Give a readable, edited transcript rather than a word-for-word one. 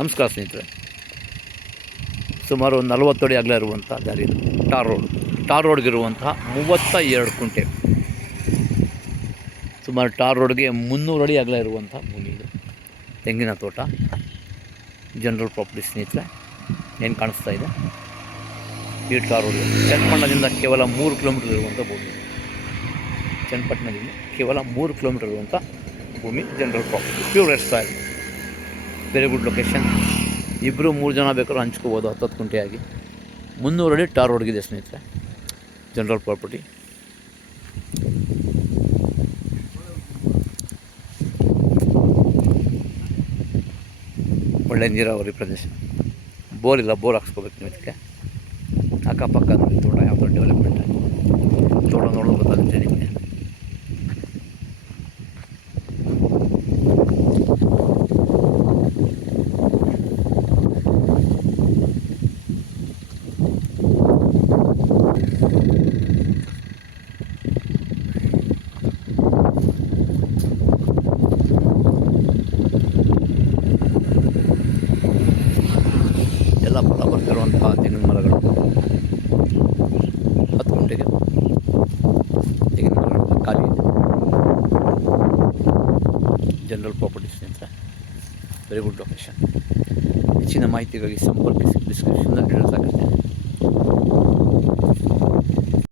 ನಮಸ್ಕಾರ ಸ್ನೇಹಿತರೆ. ಸುಮಾರು 40 ಅಡಿ ಅಗಲ ಇರುವಂಥ ದಾರಿ ಇದು. ಟಾರ್ ರೋಡ್ಗಿರುವಂತಹ 32 ಕುಂಟೆ. ಸುಮಾರು ಟಾರ್ ರೋಡ್ಗೆ 300 ಅಡಿ ಅಗಲ ಇರುವಂಥ ಭೂಮಿ ಇದು. ತೆಂಗಿನ ತೋಟ, ಜನರಲ್ ಪ್ರಾಪರ್ಟಿ ಸ್ನೇಹಿತರೆ. ಏನು ಕಾಣಿಸ್ತಾ ಇದೆ ಈ ಟಾರ್ ರೋಡ್ಗೆ ಚನ್ನಪಟ್ಟಣದಿಂದ ಕೇವಲ 3 ಕಿಲೋಮೀಟರ್ ಇರುವಂಥ ಭೂಮಿ. ಚನ್ನಪಟ್ಟಣದಿಂದ ಕೇವಲ 3 ಕಿಲೋಮೀಟರ್ ಇರುವಂಥ ಭೂಮಿ, general property, pure red soil, very good location. 2-3 ಜನ ಬೇಕಾದ್ರೂ ಹಂಚ್ಕೋಬೋದು 10 ಕುಂಟೆಯಾಗಿ. 300 ಅಡಿ ಟಾರ್ ರೋಡ್ಗಿದೆ ಸ್ನೇಹಿತರೆ, ಜನರಲ್ ಪ್ರಾಪರ್ಟಿ. ಒಳ್ಳೆ ನೀರಾವರಿ ಪ್ರದೇಶ. ಬೋರ್ ಇಲ್ಲ, ಬೋರ್ ಹಾಕ್ಸ್ಕೋಬೇಕು ನೀವು ಇದಕ್ಕೆ. ಅಕ್ಕಪಕ್ಕ ನೋಡಿ ತೋಟ ಯಾವ ಥರ ಡೆವಲಪ್ಮೆಂಟ್ ಆಗಿ, ತೋಟ ನೋಡೋದು ಗೊತ್ತಾಗುತ್ತೆ ನಿಮಗೆ. ಎಲ್ಲ ಫಲ ಬರ್ತಿರುವಂತಹ ತೆಂಗಿನ ಮರಗಳು. 10 ಕುಂಟೆಗೆ ತೆಂಗಿನ ಮರಗಳು ಖಾಲಿ ಇದೆ. ಜನರಲ್ ಪ್ರಾಪರ್ಟಿ ಸ್ನೇಹಿತರೆ, ವೆರಿ ಗುಡ್ ಲೊಕೇಶನ್. ಹೆಚ್ಚಿನ ಮಾಹಿತಿಗಾಗಿ ಸಂಪರ್ಕಿಸಿ. ಡಿಸ್ಕ್ರಿಪ್ಷನ್ನಲ್ಲಿ ಡೀಟೇಲ್ಸ್ ಆಗುತ್ತೆ.